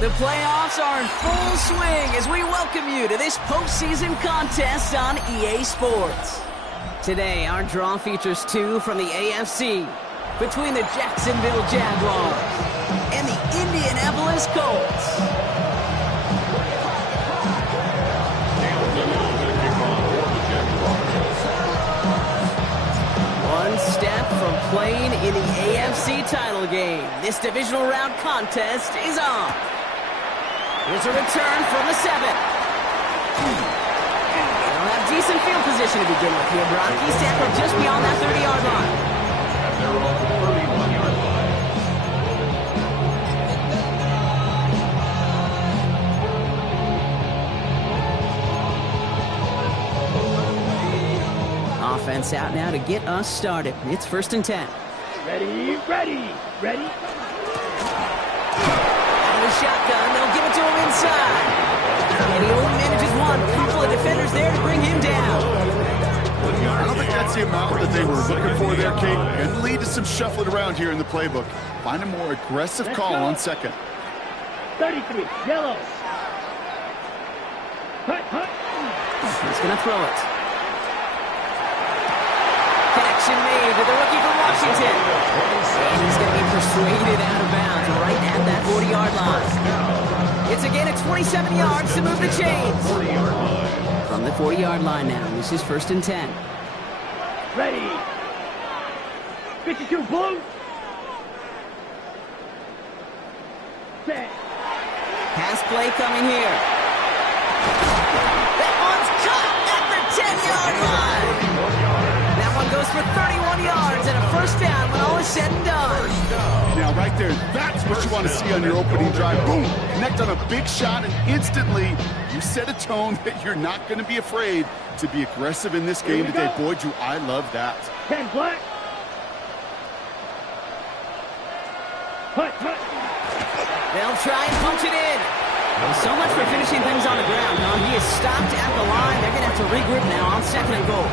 The playoffs are in full swing as we welcome you to this postseason contest on EA Sports. Today, our draw features two from the AFC between the Jacksonville Jaguars and the Indianapolis Colts. One step from playing in the AFC title game. This divisional round contest is on. Here's a return from the 7. They'll have decent field position to begin with here, Brock. He's set from just beyond that 30-yard line. And they're on the 31-yard line. Offense out now to get us started. It's 1st and 10. Ready, ready, ready. Shotgun, they'll give it to him inside. And he only manages one. A couple of defenders there to bring him down. I don't think that's the amount that they were looking for there, Kate. Going to lead to some shuffling around here in the playbook. Find a more aggressive call on second. 33, yellow. Hut, hut. He's going to throw it. Connection made with the rookie from Washington. And he's going to be persuaded out of bounds right at that 40-yard line. It's again at 27 yards to move the chains. From the 40-yard line now, this is 1st and 10. Ready. 52, blue. Set. Pass play coming here. That one's caught at the 10-yard line. That one goes for 31 yards and a 1st down when all is said and done. Now, right there, that's what you want to see on your opening drive. Boom! Connect on a big shot, and instantly you set a tone that you're not going to be afraid to be aggressive in this game today. Boy, do I love that. 10 black. Hut, hut. They'll try and punch it in. So much for finishing things on the ground, huh? He is stopped at the line. They're going to have to regroup now on 2nd and goal.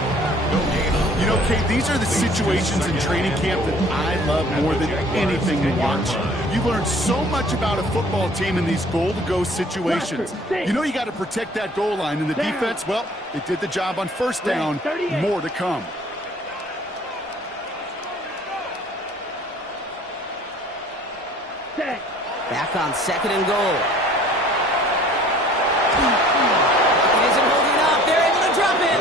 You know, Kate, these are the situations in training camp that I love more than anything to watch. You learn so much about a football team in these goal-to-go situations. You know you got to protect that goal line, and the defense, well, they did the job on 1st down. More to come. Back on 2nd and goal. He isn't holding up. They're able to drop it.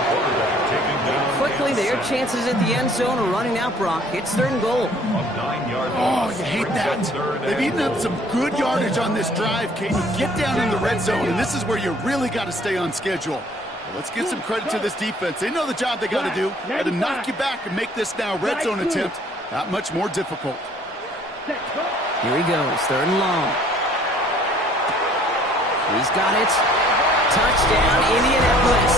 Quickly, their chances at the end zone are running out, Brock. It's 3rd and goal. Oh, you hate that. They've eaten up some good yardage on this drive, Kate. You get down in the red zone, and this is where you really got to stay on schedule. Well, let's give some credit to this defense. They know the job they got to do. Got to knock you back and make this now red zone attempt that much more difficult. Here he goes, 3rd and long. He's got it. Touchdown, Indianapolis.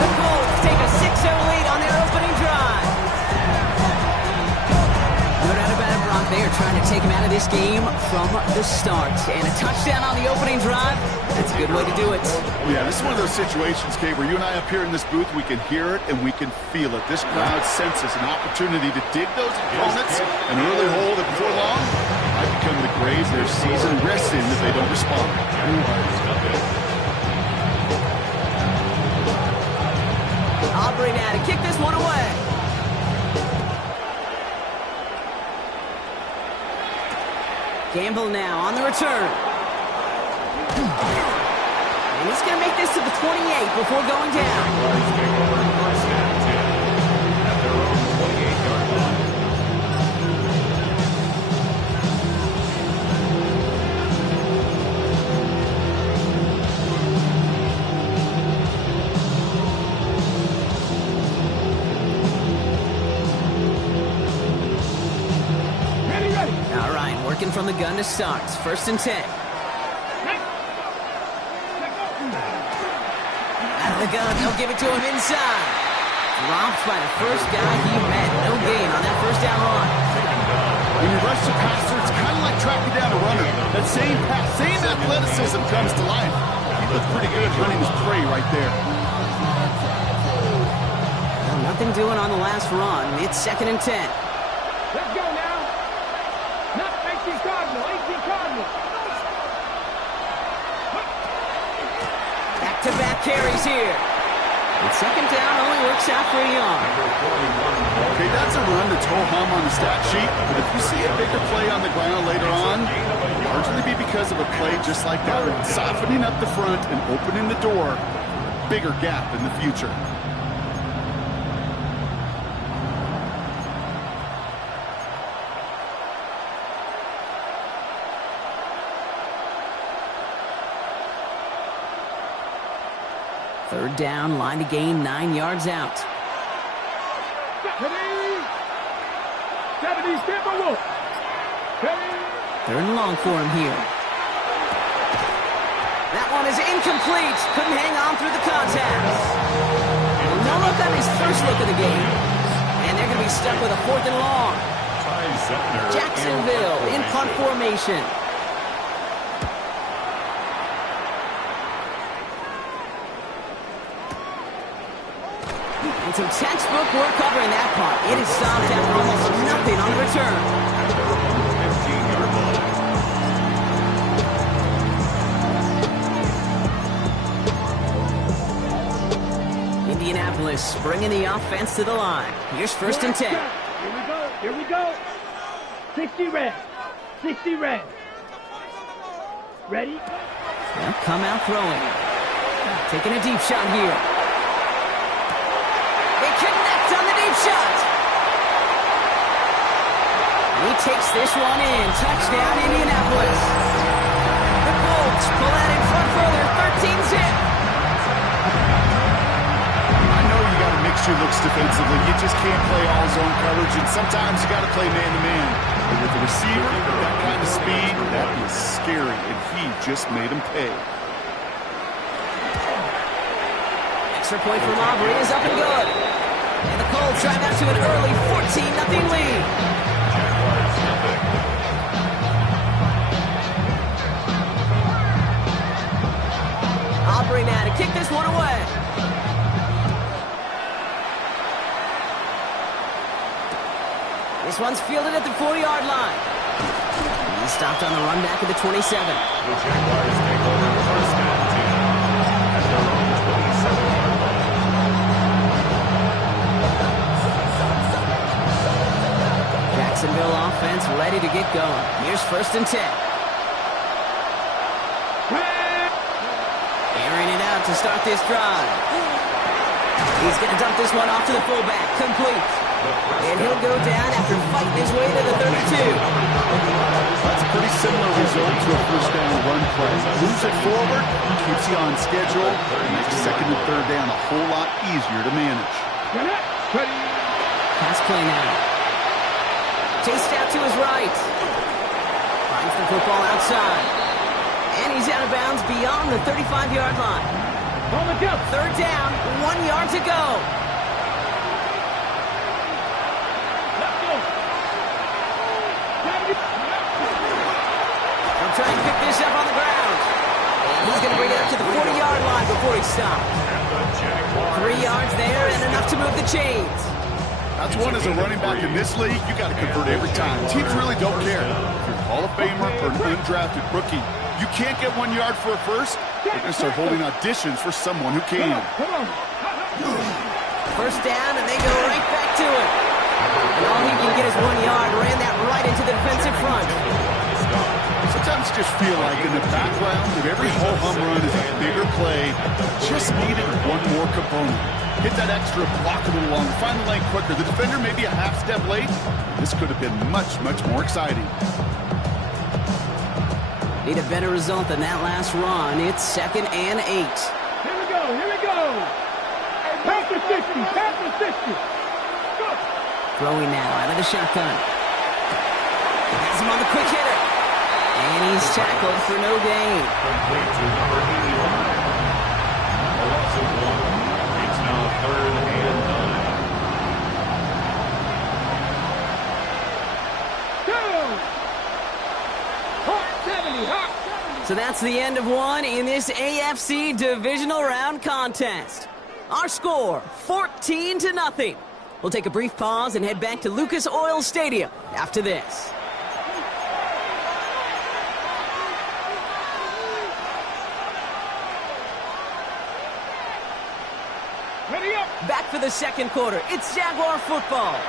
The Colts take a 6-0 lead on their opening drive. No doubt about it, Brock. They are trying to take him out of this game from the start. And a touchdown on the opening drive, that's a good way to do it. Yeah, this is one of those situations, Kate, where you and I up here in this booth, we can hear it and we can feel it. This crowd senses an opportunity to dig those opponents an early hole that before long might become the graves their season rests in if they don't respond. Aubrey now to kick this one away. Gamble now on the return. And he's going to make this to the 28 before going down. from the gun to start. 1st and 10. Out of the gun, they'll give it to him inside. Dropped by the first guy he met. No gain on that 1st down run. When you rush the passer, it's kind of like tracking down a runner. That same pass, same athleticism comes to life. He looked pretty good running his prey right there. Well, nothing doing on the last run. It's 2nd and 10. Let's go now. Not 18 Cardinal, 18 Cardinal. Back-to-back carries here. And 2nd down only works out for a yard. Okay, that's a run that's ho-hum on the stat sheet, but if you see a bigger play on the ground later on, largely be because of a play just like that one, softening up the front and opening the door, bigger gap in the future. Third down, line to gain, 9 yards out. 70, step away. 3rd and long for him here. That one is incomplete. Couldn't hang on through the contact. No look on his first look of the game. And they're going to be stuck with a 4th and long. Jacksonville in punt formation. And some textbook work covering that punt. It is stopped after almost nothing on the return. Indianapolis bringing the offense to the line. Here's 1st and 10. Here we go. Here we go. 60 red. 60 red. Ready? They'll come out throwing. Taking a deep shot here. They connect on the deep shot. He takes this one in. Touchdown, Indianapolis. The Colts pull out in front further. 13-zip. Your looks defensively. You just can't play all zone coverage, and sometimes you got to play man-to-man. But with the receiver, with that kind of speed, that is scary, and he just made him pay. Extra point from Aubrey is up and good. And the Colts drive out to an early 14-0 lead. Aubrey now to kick this one away. This one's fielded at the 4-yard line. He's stopped on the run back at the 27. The Jaguars take over 1st and 10 at their own 27-yard line. Jacksonville offense ready to get going. Here's 1st and 10. Airing it out to start this drive. He's going to dump this one off to the fullback. Complete. And he'll go down after fighting his way to the 32. That's a pretty similar result to a 1st down run play. Moves it forward, keeps you on schedule, and makes 2nd and 3rd down a whole lot easier to manage. Pass play now. Chased out to his right. Finds the football outside. And he's out of bounds beyond the 35-yard line. 3rd down, 1 yard to go. They'll try and pick this up on the ground. And he's going to bring it up to the 40-yard line before he stops. 3 yards there and enough to move the chains. That's one as a running back in this league, you got to convert every time. Teams really don't care. If you're a Hall of Famer or an undrafted rookie, you can't get 1 yard for a first, they're going to start holding auditions for someone who can. 1st down, and they go right back to it. And all he can get is 1 yard. Ran that right into the defensive front. Sometimes you just feel like in the background of every ho-hum run is a bigger play. Just needed one more component. Hit that extra block a little longer. Find the lane quicker. The defender may be a half step late. This could have been much, much more exciting. Need a better result than that last run. It's 2nd and 8. Here we go. Here we go. Pass the 50. Pass the 50. Go. Throwing now out of the shotgun. Has him on the quick hitter. And he's tackled for no gain. Complete to number 81. A loss of 1. It's now 3rd and 9. So that's the end of one in this AFC Divisional Round contest. Our score, 14-0. We'll take a brief pause and head back to Lucas Oil Stadium after this. Back for the second quarter. It's Jaguar football.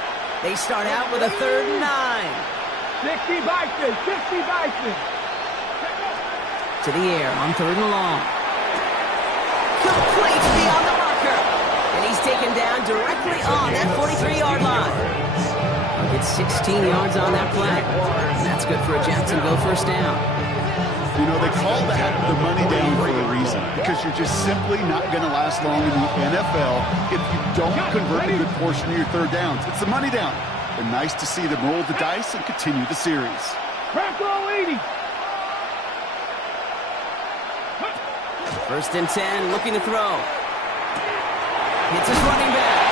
They start out with a 3rd and 9. 60 Bison, 60 Bison. To the air on 3rd and long. Complete beyond the marker. And he's taken down directly on that 43-yard line. Gets 16 yards on that play. And that's good for a Jacksonville first down. You know, they call that the money down for a reason, because you're just simply not going to last long in the NFL if you don't convert a good portion of your 3rd downs. It's the money down. And nice to see them roll the dice and continue the series. Bronco 80. 1st and 10, looking to throw. Hits his running back.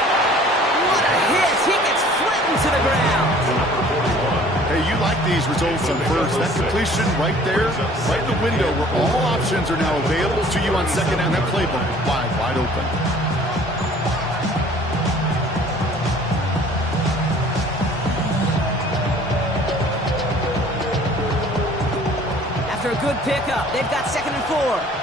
What a hit! He gets flattened to the ground. Hey, you like these results on first. That completion right there, right in the window where all options are now available to you on 2nd down. That playbook wide open. After a good pickup, they've got 2nd and 4.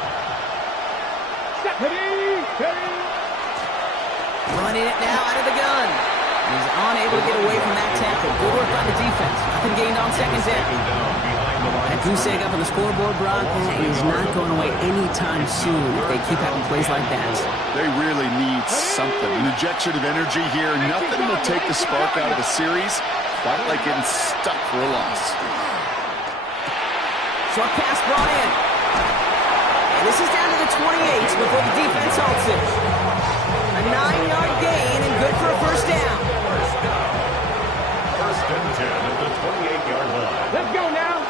Running it now out of the gun. He's unable to get away from that tackle. Good work by the defense. Nothing gained on 2nd down. That goose egg up on the scoreboard, Brock, is not going away anytime soon if they keep having plays like that. They really need something. An injection of energy here. Nothing will take the spark out of the series quite like getting stuck for a loss. Short pass brought in. And this is down to the 28 before the defense halts it. A 9-yard gain and good for a first down. 1st and 10 at the 28-yard line. Let's go now.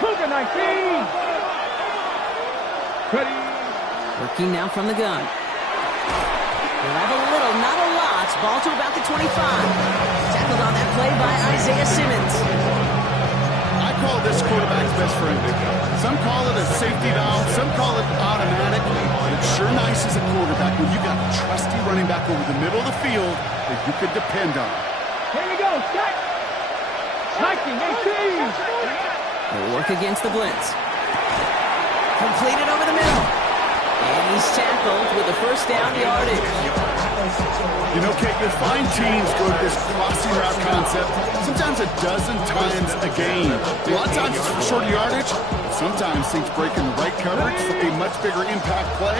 Cougar 19. Ready. Working now from the gun. They'll have a little, not a lot. Ball to about the 25. Tackled on that play by Isaiah Simmons. I call this quarterback's best friend. Some call it a safety valve, some call it automatic, but it's sure nice as a quarterback when you got a trusty running back over the middle of the field that you can depend on. Here we go, set. Hiking 18. They'll work against the blitz. Completed over the middle. And he's tackled with a first down yardage. You know, Kate, you'll find teams go to this crossing route concept sometimes a dozen times a game. A lot of times it's for shorter yardage. Sometimes things break in the right coverage for a much bigger impact play,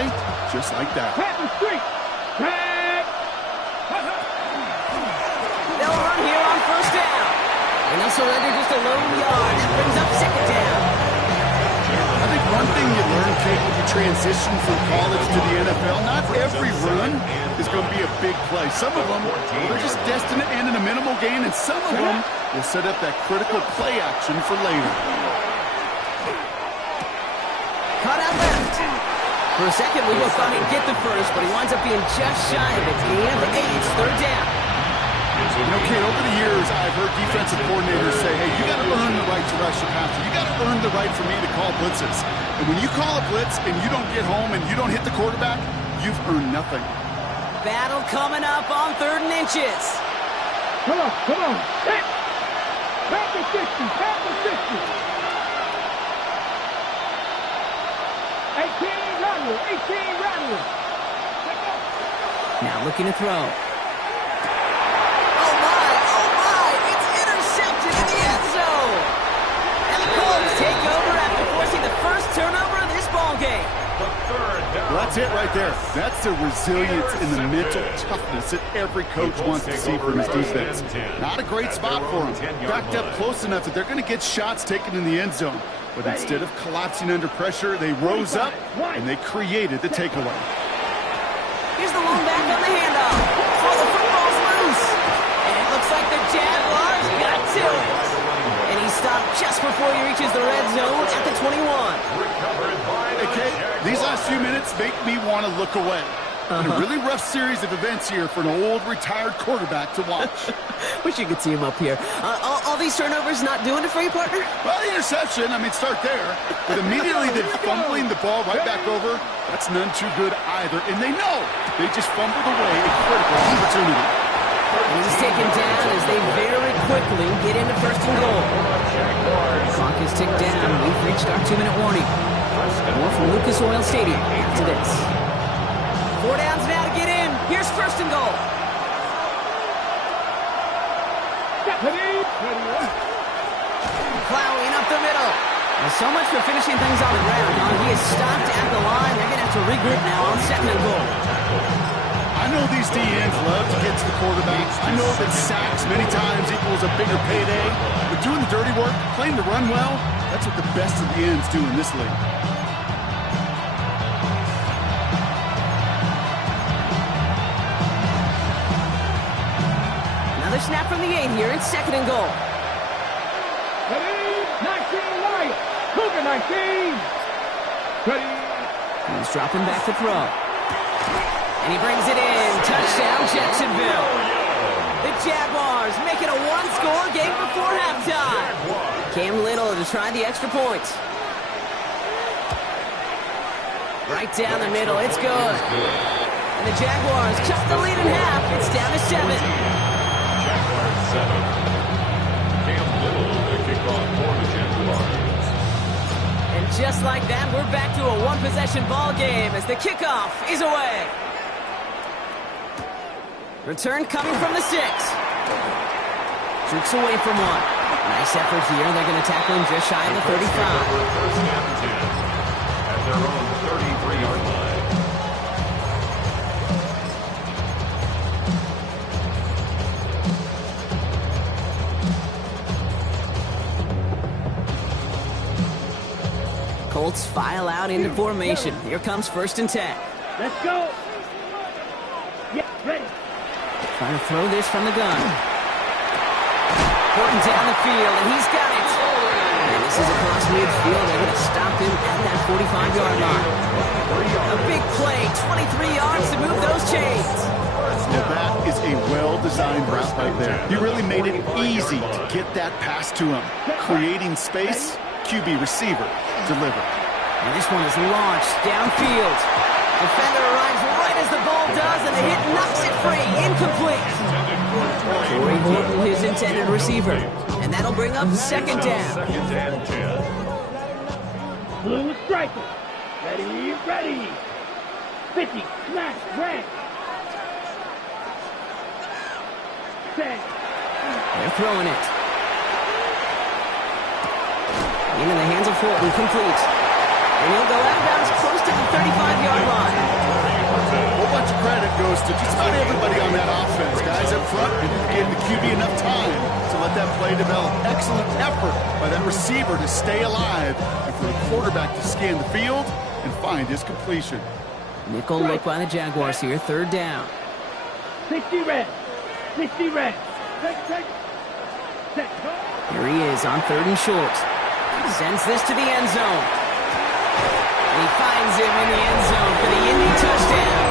just like that. Patton Street. They'll run here on first down. And they'll surrender just a lone yard. That brings up 2nd down. I think one thing you learn, Kate, when you transition from college to the NFL, not every run is going to be a big play. Some of them, they're just destined to end in a minimal gain, and some of them will set up that critical play action for later. Cut out left. For a second, we both thought he'd get the first, but he winds up being just shy of it. And it's 3rd down. You know, Kate, over the years, I've heard defensive coordinators say, hey, you got to earn the right to rush the passer. You got to earn the right for me to call blitzes. And when you call a blitz and you don't get home and you don't hit the quarterback, you've earned nothing. Battle coming up on 3rd and inches. Come on. Hit. Back to 60. 18 Rattle. Now looking to throw. Oh my, it's intercepted in the end zone. And the Colts take over after forcing the first turnover of this ball game. Well, that's it right there. That's the resilience and the mental toughness that every coach wants to see from his defense. Not a great spot for them. Backed up close enough that they're going to get shots taken in the end zone. But instead of collapsing under pressure, they rose up and they created the takeaway. Here's the long back on the handoff. Oh, the football's loose. And it looks like the Jaguars got to it. And he stopped just before he reached reaches the red zone at the 21. Okay, these last few minutes make me want to look away. And a really rough series of events here for an old retired quarterback to watch. Wish you could see him up here. All these turnovers not doing it for you, partner? Well, the interception, I mean, start there. But immediately they're fumbling the ball right back over. That's none too good either. And they know they just fumbled away a critical opportunity. And he's taken down as they very quickly get into first and goal. Clock is ticked down. We've reached our 2-minute warning. More from Lucas Oil Stadium after this. 4 downs now to get in. Here's first and goal. Plowing up the middle. Well, so much for finishing things on the ground. He is stopped at the line. They're going to have to regroup now on second and goal. I know these DNs love to get to the quarterback. I know that sacks many times equals a bigger payday. But doing the dirty work, playing to run well, that's what the best of the ends do in this league. Another snap from the 8 here. It's second and goal. Ready? 19 Wyatt. Cougar 19. Ready? He's dropping back to throw. And he brings it in. Touchdown, Jacksonville. The Jaguars make it a one-score game before halftime. Cam Little to try the extra points. Right down the middle. It's good. And the Jaguars cut the lead in half. It's down to 7. Jaguars 7. Cam Little, the kickoff for the Jaguars. And just like that, we're back to a one-possession ball game as the kickoff is away. Return coming from the 6. Jukes away from one. Nice effort here. They're going to tackle him just shy of the 35. First and 10 at their own 33-yard line. Colts file out into formation. Here comes first and 10. Let's go. Yeah, ready. Trying to throw this from the gun. Porting down the field, and he's got it. And this is across midfield. They're going to stop him at that 45-yard line. A big play, 23 yards to move those chains. Well, that is a well-designed route right there. He really made it easy to get that pass to him. Creating space, QB receiver, deliver. And this one is launched downfield. Defender arrives right as the ball does, and the hit knocks it free. Incomplete. Corey Horton, his intended receiver. And that'll bring up second down. Second and 10. Blue striker. Ready, ready. 50, smash, red. Set. They're throwing it. Into the hands of Horton, complete. And he'll go out of bounds close to the 35-yard line. A whole bunch of credit goes to just about everybody on that offense. Guys up front, giving the QB enough time to let that play develop. Excellent effort by that receiver to stay alive and for the quarterback to scan the field and find his completion. Nickel look by the Jaguars here, third down. 60 red. 60 red. Set. Here he is on third and short. Sends this to the end zone. And he finds him in the end zone for the Indy touchdown.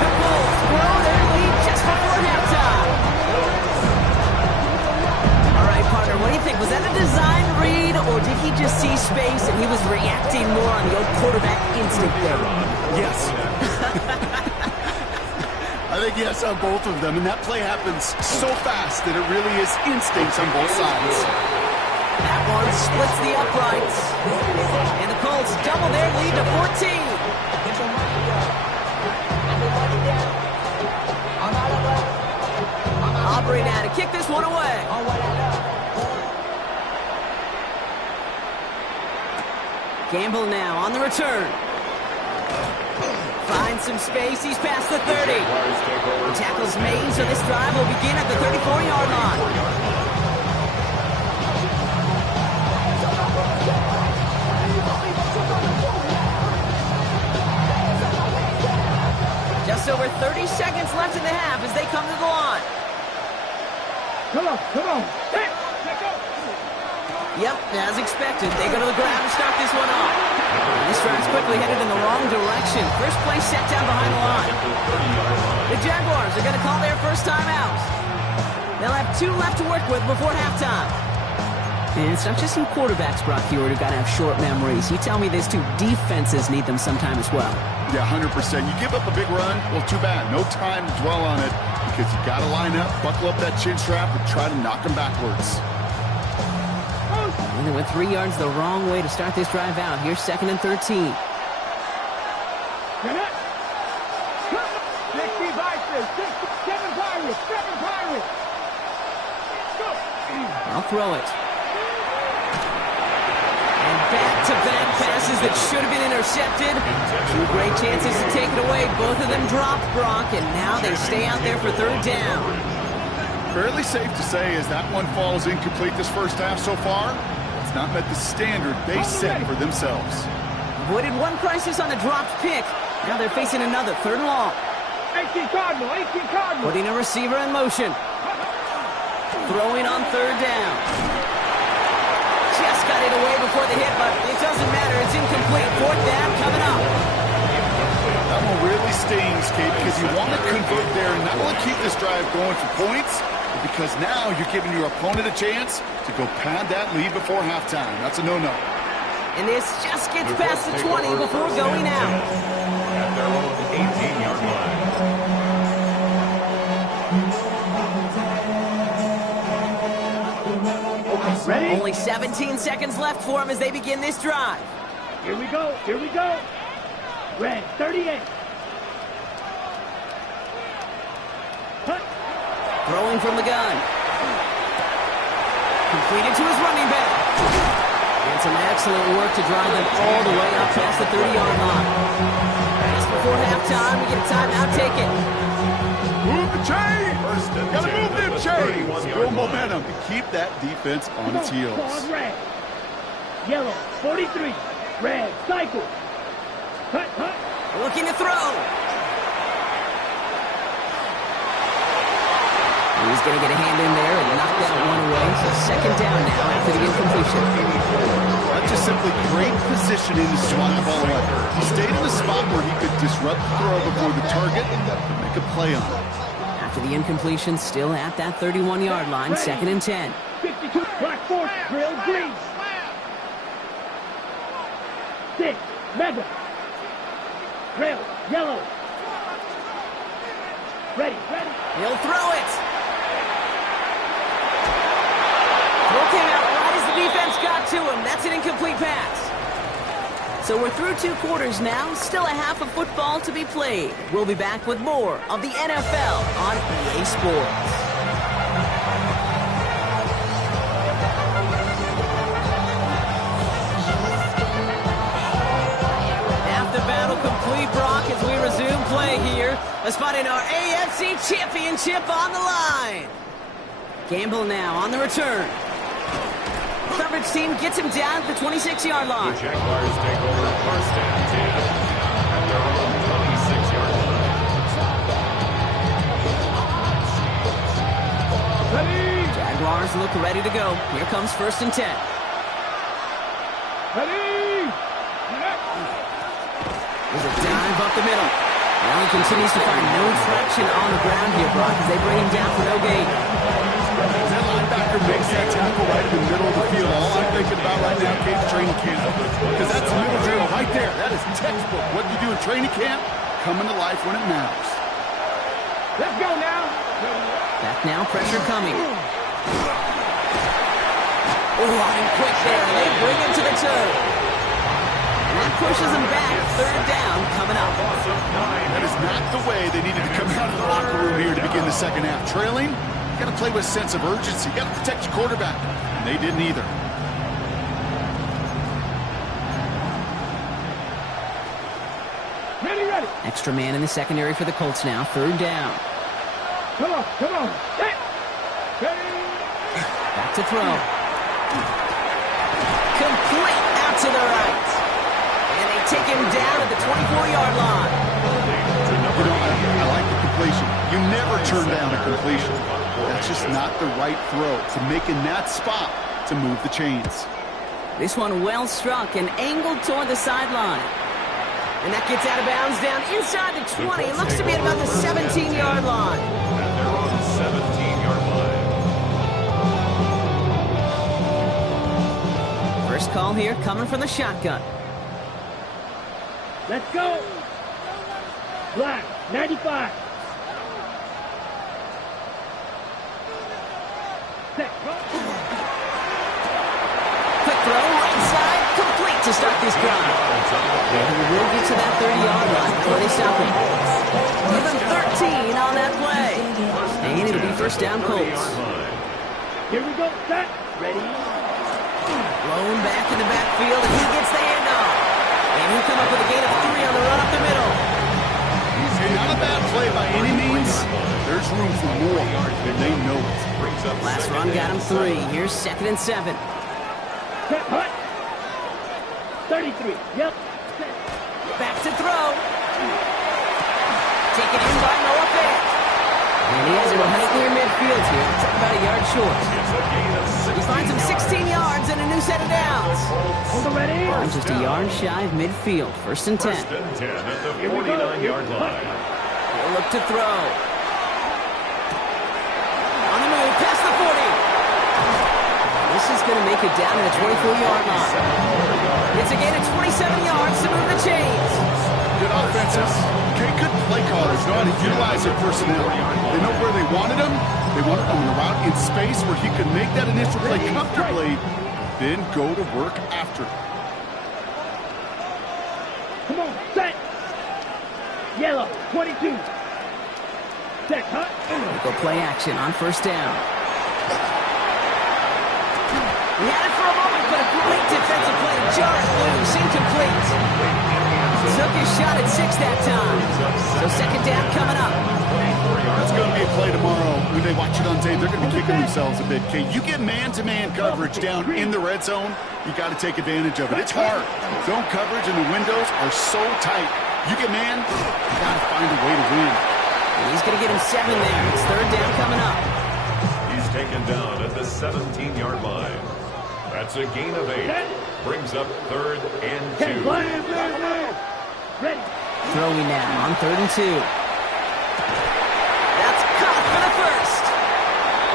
The Bulls grow their lead just before halftime. All right, partner, what do you think? Was that a design read, or did he just see space and he was reacting more on the old quarterback instinct there? Yes. I think yes on both of them, and that play happens so fast that it really is instincts on both sides. That one splits the uprights. And the Colts double their lead to 14. Aubrey now to kick this one away. Gamble now on the return. Finds some space. He's past the 30. The tackle's made, so this drive will begin at the 34-yard line. Just over 30 seconds left in the half as they come to the line. Come on. Hey, let's go. Yep, as expected, they go to the ground to start this one off. This drive's quickly headed in the wrong direction. First play set down behind the line. The Jaguars are going to call their first time out. They'll have 2 left to work with before halftime. And it's not just some quarterbacks, Brock Hewitt, who got to have short memories. You tell me these 2 defenses need them sometime as well. Yeah, 100%. You give up a big run, well, too bad. No time to dwell on it because you got to line up, buckle up that chin strap, and try to knock them backwards. And they went 3 yards the wrong way to start this drive out. Here's 2nd and 13. I'll throw it. And back-to-back passes that should have been intercepted. 2 great chances to take it away. Both of them dropped, Brock, and now they stay out there for 3rd down. Fairly safe to say as that one falls incomplete this first half so far, it's not met the standard they set for themselves. Avoided one crisis on a dropped pick. Now they're facing another 3rd and long. 18 Cardinal. Putting a receiver in motion. Throwing on 3rd down. Just got it away before the hit, but it doesn't matter. It's incomplete. 4th down coming up. That one really stings, Kate, because you want to convert there and not only keep this drive going for points, but because now you're giving your opponent a chance to go pad that lead before halftime. That's a no-no. And this just gets past the 20 before going out. At their own 18-yard line. Ready? Only 17 seconds left for them as they begin this drive. Here we go. Red, 38. Cut. Throwing from the gun. Completed to his running back. And some excellent work to drive them all the way up past the 30-yard line. Just before halftime, we get a timeout taken. Move the chain! Gotta move them chains! Build momentum to keep that defense on its heels. Pause red. Yellow, 43. Red, cycle. Cut. Looking to throw. He's going to get a hand in there and knock that one away. So 2nd down now after the incompletion. That's just simply great positioning to swat the ball away. He stayed in a spot where he could disrupt the throw before the target and make a play on it. After the incompletion, still at that 31-yard line, 2nd and 10. 52, black force, drill, green. 6, mega. Drill, yellow. Ready. He'll throw it. Throw came out right as the defense got to him. That's an incomplete pass. So we're through 2 quarters now. Still a half of football to be played. We'll be back with more of the NFL on EA Sports. Half the battle complete, Brock, as we resume play here. Let's find in our AFC Championship on the line. Gamble now on the return. Coverage team gets him down at the 26-yard line. The Jaguars take over 1st and 10 at their own 26-yard line. Ready. Jaguars look ready to go. Here comes 1st and 10. Ready. There's a dive up the middle. Now he continues to find no traction on the ground here, Brock, as they bring him down for no gain. That linebacker makes that tackle right in the middle of the field. All I'm thinking about right now, Cape, training camp. Because that's a middle drill right there. That is textbook. What you do in training camp, coming to life when it matters. Let's go now. Back now, pressure coming. Oh, and quick there. They bring him to the turf. And that pushes him back. 3rd down coming up. That is not the way they needed to come out of the locker room here to begin the 2nd half. Trailing, you got to play with a sense of urgency. You got to protect your quarterback. And they didn't either. Ready. Extra man in the secondary for the Colts now. 3rd down. Come on. Hey. Ready. Back to throw. Complete out to the right. And they take him down at the 24-yard line. You know, I like the completion. You never turn down a completion. That's just not the right throw. So making that spot to move the chains. This one well struck and angled toward the sideline. And that gets out of bounds down inside the 20. It looks to be at about the 17-yard line. And they're on the 17-yard line. First call here coming from the shotgun. Let's go. Black, 95. Set, go. Quick throw, right side, complete to start this drive. And he will get to that 30-yard line before they stop him. Give him 13 on that play. And it'll be first down Colts. Here we go, set, ready. Blown back in the backfield, and he gets the handoff. And he'll come up with a gain of 3 on the run up the middle. Hey, not a bad play by any means. There's room for more, and they know it. Last run got him 3. Here's 2nd and 7. Set, hut. 33, yep. Set. Back to throw. Taken in by Noah Fant. And he has him right near midfield here. It's about a yard short. He finds him 16 yards and a new set of downs. Hold it ready. I'm just a yard shy of midfield. 1st and 10. First and 10 at the 49-yard line. He'll look to throw. On the move, past the 40. This is going to make it down to the 24-yard line. It's a gain of 27 yards to move the chains. Good offenses. Okay, good play callers know how to utilize their personnel. They know where they wanted him. They wanted him on the route in space where he could make that initial play comfortably, then go to work after. Come on, set. Yellow, 22. Set, hut. Go play action on 1st down. He had it for a moment, but a great defensive play to jar it loose, incomplete. Took his shot at 6 that time. So 2nd down coming up. That's going to be a play tomorrow. When they watch it on tape, they're going to be kicking themselves a bit. Okay, you get man-to-man coverage down in the red zone, you got to take advantage of it. It's hard. Zone coverage and the windows are so tight. You get man, you got to find a way to win. And he's going to get him 7 there. It's 3rd down coming up. He's taken down at the 17-yard line. That's a gain of 8. Brings up 3rd and 2. Ready. Throwing now on 3rd and 2. That's caught for the first.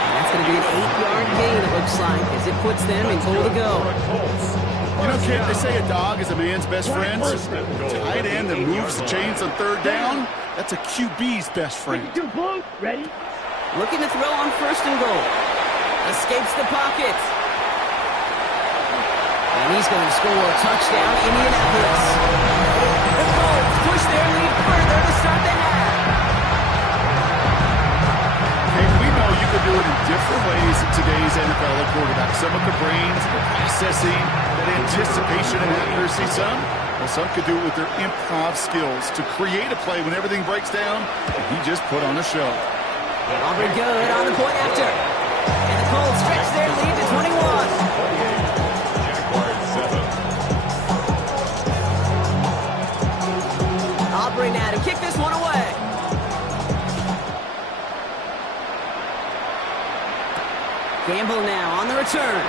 And that's going to be an 8-yard gain, it looks like, as it puts them in goal to go. You know, kid, they say a dog is a man's best friend. Tight end that moves the chains on 3rd down, that's a QB's best friend. 22 blue. Ready. Looking to throw on 1st and goal. Escapes the pocket. And he's going to score a touchdown, Indianapolis. The Colts push their lead further to start the half. Hey, we know you can do it in different ways in today's NFL at quarterback. Some with the brains, the processing, that anticipation and accuracy. Some could do it with their improv skills to create a play when everything breaks down. And he just put on a show. Auburn good on the point after. And the Colts stretch their lead to 21. Aubrey now to kick this one away. Gamble now on the return.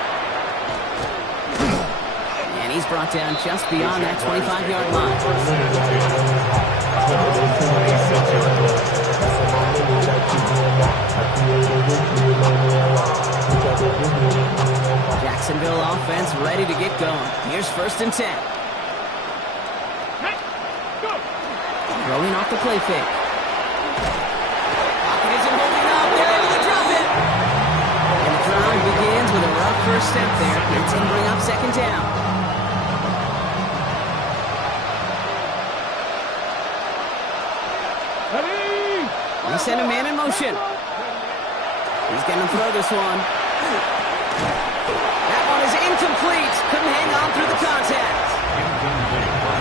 And he's brought down just beyond that 25-yard line. Jacksonville offense ready to get going. Here's 1st and 10. Rolling off the play fake. Pocket isn't holding up. They're able to drop it. And the drive begins with a rough first step there. It's going to bring up 2nd down. They send a man in motion. He's going to throw this one. That one is incomplete. Couldn't hang on through the contact.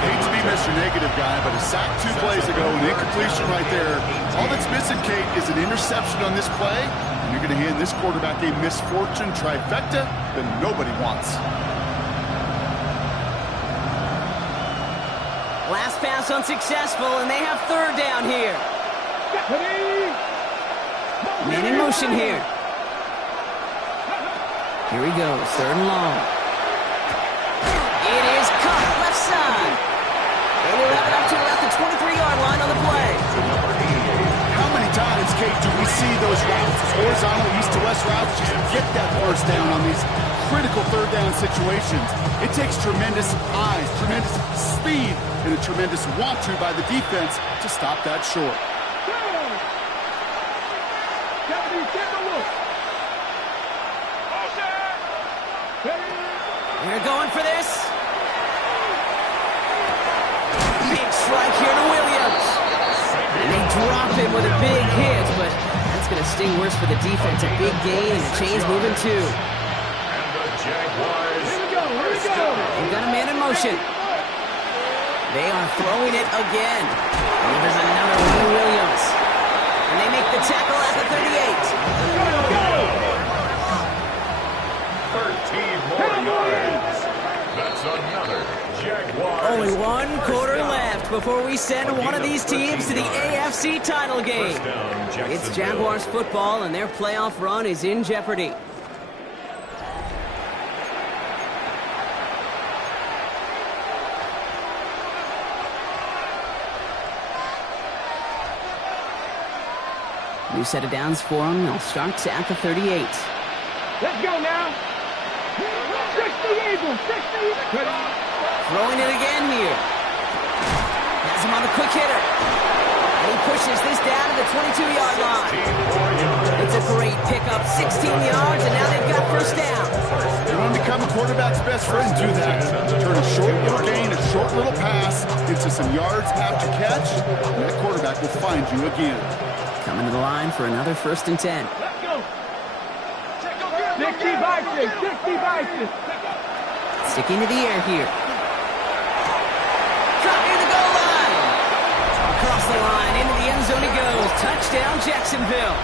Hate to be Mr. Negative guy, but a sack 2 plays ago, an incompletion right there. All that's missing, Kate, is an interception on this play, and you're going to hand this quarterback a misfortune trifecta that nobody wants. Last pass unsuccessful, and they have 3rd down here. Man in motion here. Here he goes, 3rd and long. It is caught left side. And he'll have it up to about the 23-yard line on the play. How many times, Kate, do we see those routes, horizontal east-to-west routes, just get that first down on these critical 3rd down situations? It takes tremendous eyes, tremendous speed, and a tremendous want-to by the defense to stop that short. They're going for this. Big strike here to Williams. And they drop him with a big hit, but that's going to sting worse for the defense. A big gain, and the chain's moving too. And the Jaguars. Here we go. They've got a man in motion. They are throwing it again. And there's another one to Williams. And they make the tackle at the 38. 13 more yards. That's another Jaguars. Only 1 quarter left before we send one of these teams to the AFC title game. It's Jaguars football, and their playoff run is in jeopardy. New set of downs for them. They'll start at the 38. Let's go now. 60 Eagles. 60. Throwing it again here. Has him on the quick hitter. And he pushes this down to the 22-yard line. It's a great pickup. 16 yards, and now they've got first down. You want to become a quarterback's best friend, do that. Turn a short little gain, a short little pass into some yards after catch, and that quarterback will find you again. Coming to the line for another 1st and 10. Let's go. 60 Vikings. 60 Vikings. Sticking to the air here. Drop near the goal line. Across the line, into the end zone he goes. Touchdown, Jacksonville.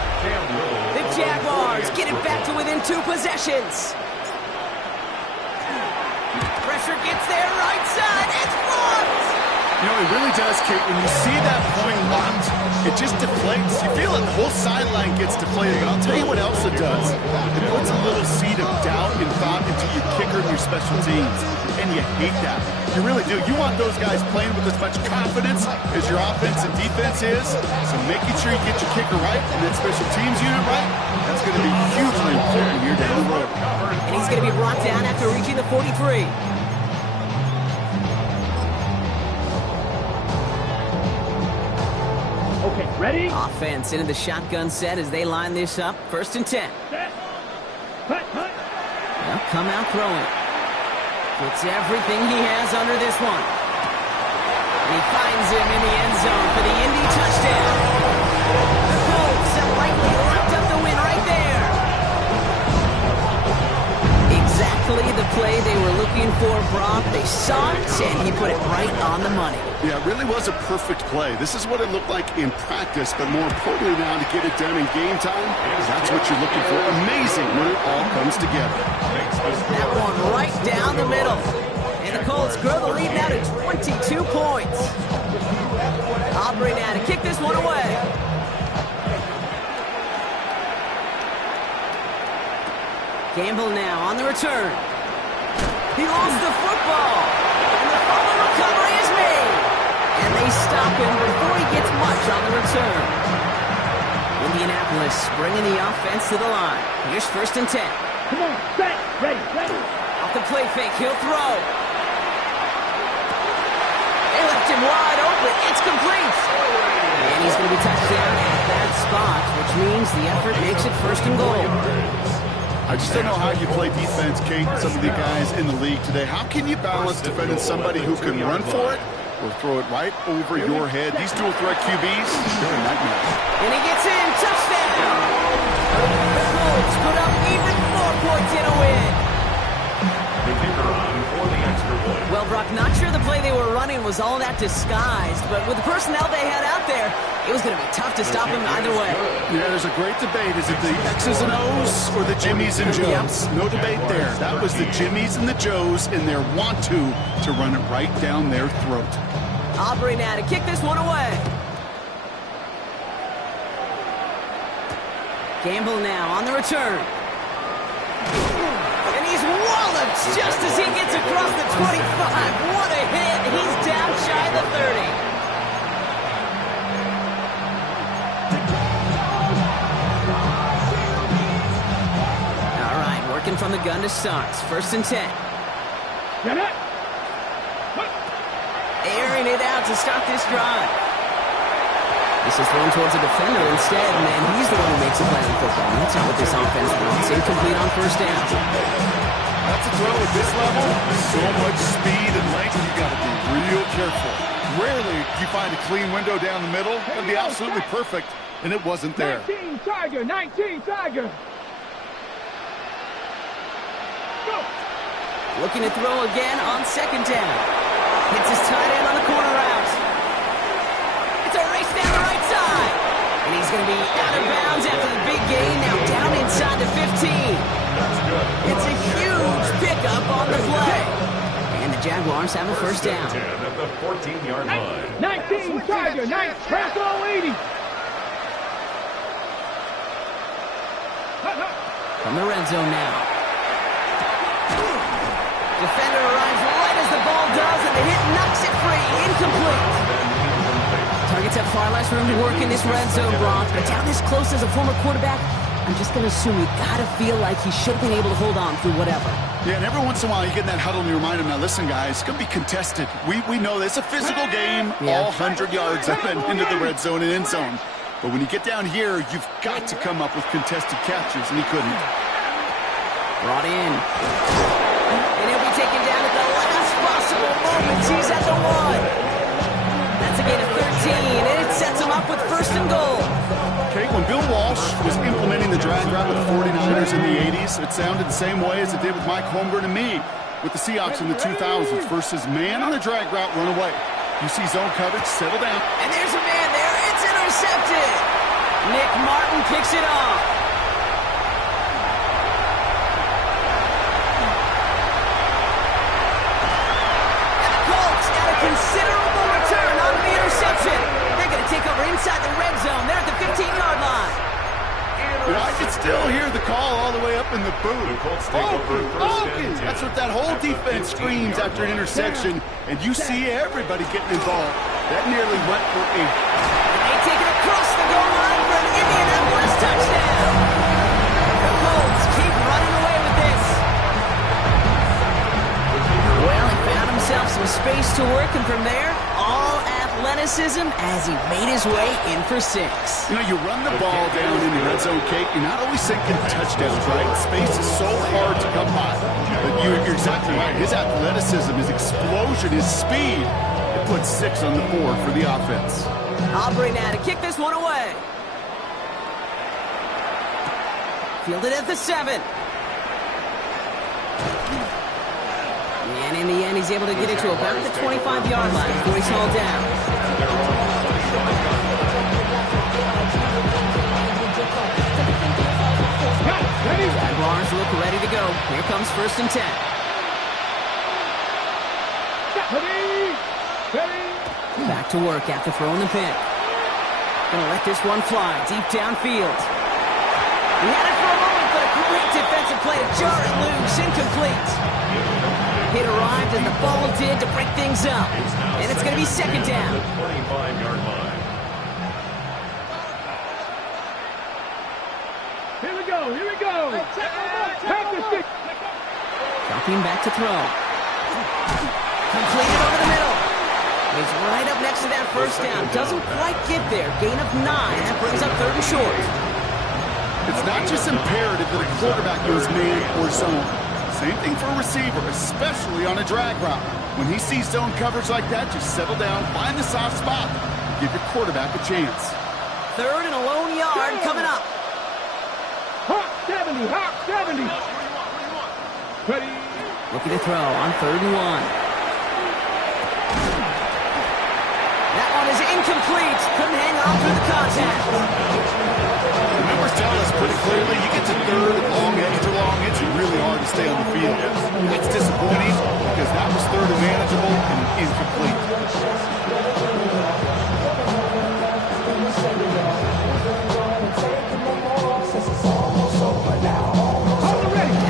The Jaguars get it back to within 2 possessions. Pressure gets there, right side. It's blocked. You know, it really does, Kate. When you see that point locked, it just deflates. You feel it, the whole sideline gets deflated. But I'll tell you what else it does. It puts a little seed of doubt and thought into your kicker and your special teams. And you hate that. You really do. You want those guys playing with as much confidence as your offense and defense is. So making sure you get your kicker right and that special teams unit right, that's going to be hugely important here down the road. And he's going to be brought down after reaching the 43. Okay, ready? Offense into the shotgun set as they line this up. 1st and 10. Set. Hut. They'll come out throwing. Puts everything he has under this one. And he finds him in the end zone for the Indy touchdown. The Colts have likely locked up the win right there. Exactly the play they were looking for, Brock. They saw it, and he put it right on the money. Yeah, it really was a perfect play. This is what it looked like in practice, but more importantly now to get it done in game time, that's what you're looking for. Amazing when it all comes together. That one right down the middle. And the Colts grow the lead now to 22 points. Aubrey now to kick this one away. Gamble now on the return. He lost the football. And the fumble recovery is made. And they stop him before he gets much on the return. Indianapolis bringing the offense to the line. Here's 1st and 10. Come on, set, ready. Off the play fake, he'll throw. They left him wide open. It's complete. And he's going to be touched down at that spot, which means the effort makes it 1st and goal. I just don't know how you play defense, Kate, some of the guys in the league today. How can you balance defending somebody who can run for it or throw it right over your head? These dual threat QBs, they're a nightmare. And he gets in, touchdown! The Colts put up even more points in a win. The kicker on for the extra point. Well, Brock, not sure the play they were running was all that disguised, but with the personnel they had out there, it was going to be tough to stop him either way. Yeah, there's a great debate. Is it the X's and O's or the Jimmies and Joes? No debate there. That was the Jimmies and the Joes in their want-to run it right down their throat. Aubrey now to kick this one away. Gamble now on the return. hits just as he gets across the 25. What a hit. He's down shy of the 30. All right, working from the gun to start. 1st and 10. Airing it out to start this drive. This is thrown towards a defender instead, and he's the one who makes a play in football. That's not what this offense wants. Incomplete on 1st down. That's a throw at this level. So much speed and length, you got to be real careful. Rarely do you find a clean window down the middle. It'd be absolutely perfect, and it wasn't there. 19 Tiger, 19 Tiger. Go. Looking to throw again on 2nd down. Hits his tight end on the corner route. It's a race down the right side. And he's going to be out of bounds after the big gain. Now down inside the 15. It's a huge pickup on the play. And the Jaguars have a 1st down. 10 at the 14-yard line. 19 Tiger, 9, press all 80. From the red zone now. Defender arrives right as the ball does, and the hit knocks it free. Incomplete. Targets have far less room to work in this red zone, Brock. But down this close as a former quarterback, I'm just going to assume you got to feel like he should have been able to hold on through whatever. Yeah, and every once in a while you get in that huddle and you remind him, now listen, guys, it's going to be contested. We know this. It's a physical game, all 100 yards up and into the red zone and end zone. But when you get down here, you've got to come up with contested catches, and he couldn't. Brought in. And he'll be taken down at the last possible moments. He's at the 1. That's a gain of 13, and it sets him up with 1st and goal. Okay, when Bill Walsh was implementing the drag route with the 49ers in the 80s, it sounded the same way as it did with Mike Holmgren and me with the Seahawks in the 2000s versus man on the drag route, run away. You see zone coverage, settle down. And there's a man there. It's intercepted. Nick Martin picks it off. Considerable return on the interception. They're going to take over inside the red zone. They're at the 15-yard line. You know, I can still hear the call all the way up in the booth. Open! That's what that whole defense screams after an interception, and you see everybody getting involved. That nearly went for 8. And they take it across the goal line for an Indianapolis touchdown. The Colts keep running away with this. Well, he found himself some space to work, and from there, all athleticism as he made his way in for 6. You know, you run the ball down in the red zone, Kate, you're not always thinking touchdowns, right? Space is so hard to come by. But you're exactly right. His athleticism, his explosion, his speed, it puts 6 on the board for the offense. Aubrey now to kick this one away. Fielded at the 7. And in the end, he's able to get it to about the 25-yard line before he's hauled down. Jaguars look ready to go. Here comes 1st and 10. Back to work after throwing the pick. Gonna let this one fly deep downfield. He had it for a moment, but a great defensive play to jar it loose. Incomplete. Hit arrived and the ball did to break things up. And it's going to be 2nd down. 25-yard line. Here we go, here we go. Dropping back to throw. Completed over the middle. He's right up next to that 1st down. Doesn't quite get there. Gain of 9. That brings up 3rd and short. It's not just imperative that a quarterback goes man or zone. Same thing for a receiver, especially on a drag route. When he sees zone coverage like that, just settle down, find the soft spot, give your quarterback a chance. 3rd and a lone yard coming up. Hawk 70, Hawk 70. Ready. Looking to throw on 3rd and 1. That one is incomplete. Couldn't hang on through the contact. The numbers tell us pretty clearly, you get to 3rd and long, extra long, it's really hard to stay on the field. That's disappointing because that was 3rd and manageable and incomplete.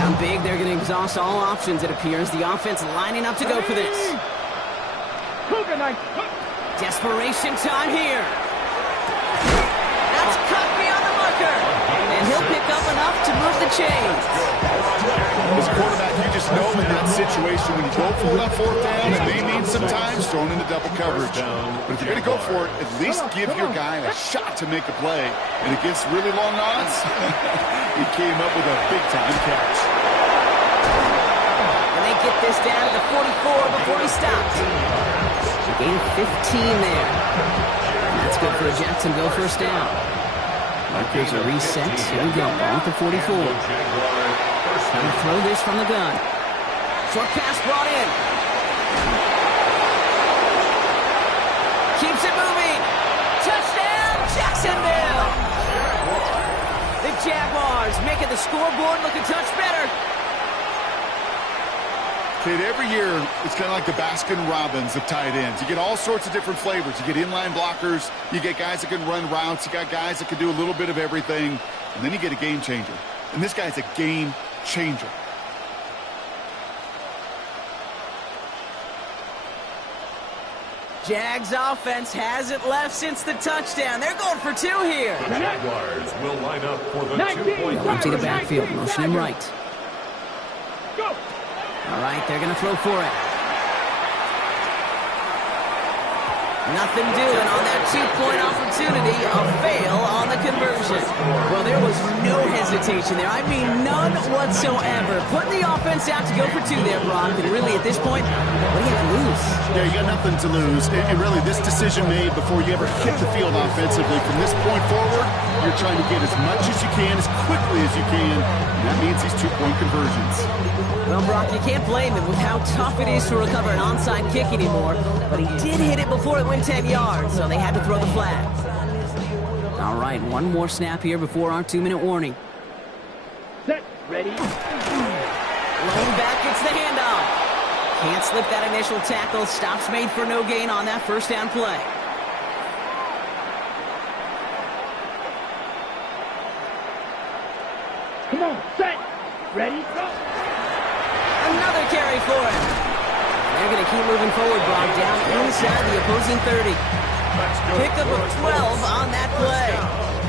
Down big, they're going to exhaust all options, it appears. The offense lining up to go for this. Desperation time here. That's cut beyond the marker. And he'll pick up enough to move the chains. As a quarterback, you just know in that situation when you go for it on fourth down, it may mean sometimes thrown into double coverage. But if you're going to go for it, at least give your guy a shot to make a play. And against really long odds, he came up with a big-time catch. And they get this down to the 44 before he stops. Gain of 15 there. And that's good for a Jacksonville first down. Markers are reset. Here we go. Ball at the 44. Trying to throw this from the gun. Short pass brought in. Keeps it moving. Touchdown, Jacksonville. The Jaguars making the scoreboard look a touch better. Kid, every year, it's kind of like the Baskin-Robbins of tight ends. You get all sorts of different flavors. You get inline blockers. You get guys that can run routes. You got guys that can do a little bit of everything. And then you get a game changer. And this guy's a game changer. Jags offense hasn't left since the touchdown. They're going for two here. The Jaguars will line up for the 2-point. Empty the backfield. Motion him right. Go. All right, they're going to throw for it. Nothing doing on that two-point opportunity. A fail on the conversion. Well, there was no hesitation there. I mean, none whatsoever. Putting the offense out to go for two there, Brock. And really, at this point, what do you have to lose? Yeah, you got nothing to lose. And really, this decision made before you ever hit the field offensively. From this point forward, you're trying to get as much as you can, as quickly as you can. And that means these two-point conversions. Well, Brock, you can't blame him with how tough it is to recover an onside kick anymore. But he did hit it before it went 10 yards, so they had to throw the flag. All right, one more snap here before our 2-minute warning. Set. Ready. Lone back gets the handoff. Can't slip that initial tackle. Stops made for no gain on that first down play. Come on. Set. Ready. Go. Another carry for it. They're going to keep moving forward, Brock, down inside the opposing 30. Pickup of 12 on that play.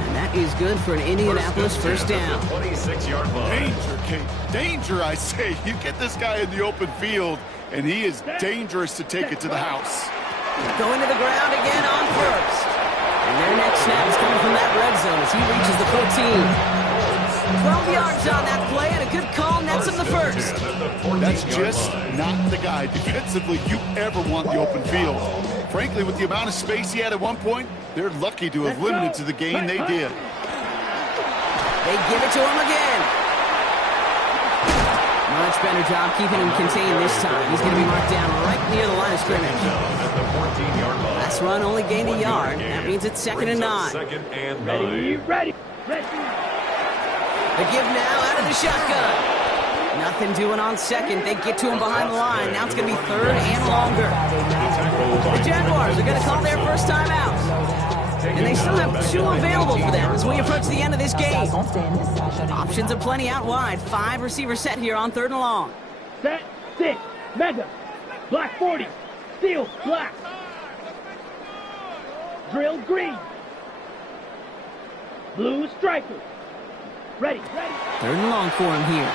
And that is good for an Indianapolis first down. 26-yard line. Danger, Kate. Danger, I say. You get this guy in the open field, and he is dangerous to take it to the house. Going to the ground again on first. And their next snap is coming from that red zone as he reaches the 14. 12 yards on that play, and a good call nets him the first. That's just not the guy defensively you ever want the open field. Frankly, with the amount of space he had at one point, they're lucky to have limited to the gain they did. They give it to him again. Much better job keeping him contained this time. He's going to be marked down right near the line of scrimmage. Last run only gained a yard. That means it's 2nd and 9. Second and 9. Ready. The give now out of the shotgun. Nothing doing on second. They get to him behind the line. Now it's going to be 3rd and longer. The Jaguars are going to call their first time out. And they still have 2 available for them as we approach the end of this game. Options are plenty out wide. 5 receivers set here on 3rd and long. Set. 6. Mega. Black 40. Steel. Black. Drill green. Blue striker. Ready. 3rd and long for him here.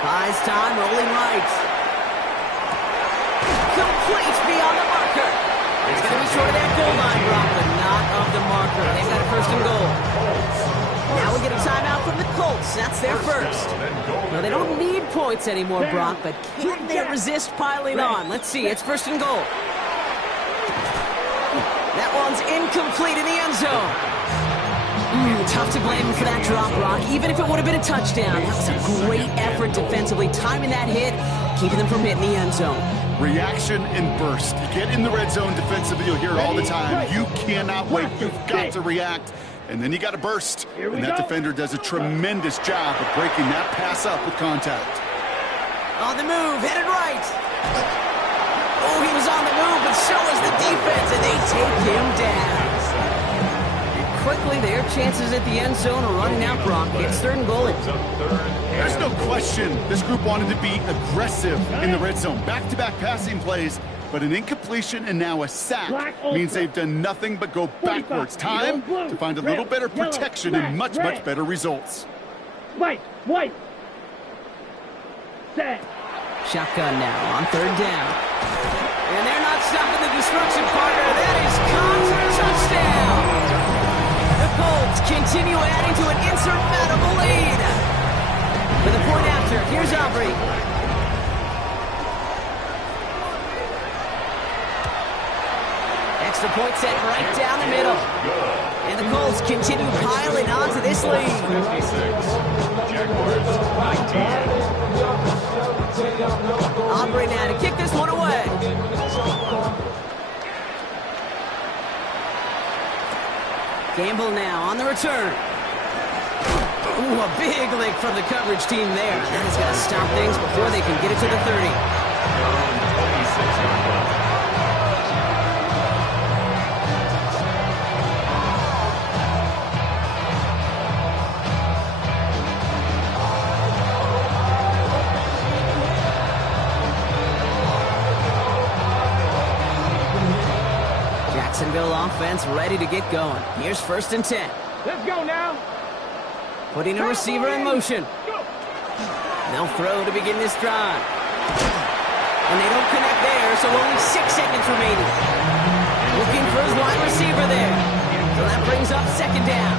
Buys time, rolling right. Complete beyond the marker. It's going to be short of that goal line, Brock, but not of the marker. They've got a 1st and goal. Now we get a timeout from the Colts. That's their first. Now, they don't need points anymore, Brock, but can they resist piling on? Let's see. It's 1st and goal. That one's incomplete in the end zone. Tough to blame him for that drop, Brock. Even if it would have been a touchdown, that was a great effort defensively, timing that hit, keeping them from hitting the end zone. Reaction and burst. You get in the red zone defensively, you'll hear it all the time. You cannot wait. You've got to react, and then you got to burst. And that defender does a tremendous job of breaking that pass up with contact. On the move, headed right. Oh, he was on the move, but so was the defense, and they take him down. Quickly, their chances at the end zone are running out, Brock. It's 3rd and goal. There's no question question. This group wanted to be aggressive in the red zone. Back-to-back passing plays, but an incompletion and now a sack means they've done nothing but go backwards. Time to find a little better protection and much better results. White. Set. Shotgun now on 3rd down. And they're not stopping the destruction, partner. That is caught for a touchdown. The Colts continue adding to an insurmountable lead. For the point after, here's Aubrey. Extra point set right down the middle. And the Colts continue piling on to this lead. 56. Jaguars 19. Aubrey now to kick this one away. Gamble now on the return. Ooh, a big lick from the coverage team there. That is going to stop things before they can get it to the 30. 26-yard line. Jacksonville offense ready to get going. Here's 1st and 10. Let's go now. Putting a receiver in motion. They'll throw to begin this drive. And they don't connect there, so only 6 seconds remaining. Looking for his wide receiver there. So that brings up 2nd down.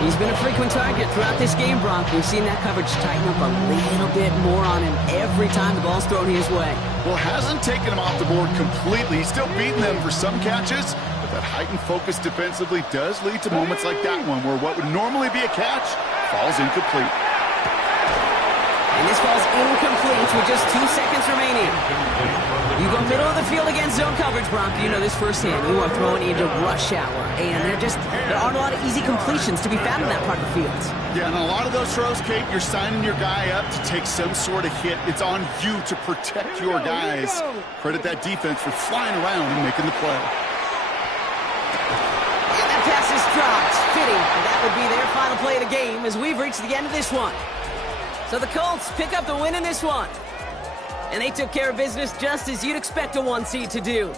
He's been a frequent target throughout this game, Brock. We've seen that coverage tighten up a little bit more on him every time the ball's thrown his way. Well, hasn't taken him off the board completely. He's still beating them for some catches, but that heightened focus defensively does lead to moments like that one where what would normally be a catch falls incomplete. And this falls incomplete with just 2 seconds remaining. You go middle of the field against zone coverage, Brock. You know this firsthand. You are throwing into rush hour, and there aren't a lot of easy completions to be found in that part of the field. Yeah, and a lot of those throws, Kate, you're signing your guy up to take some sort of hit. It's on you to protect your guys. Credit that defense for flying around and making the play. And that pass is dropped. Fitting. That would be their final play of the game as we've reached the end of this one. So the Colts pick up the win in this one. And they took care of business just as you'd expect a 1 seed to do.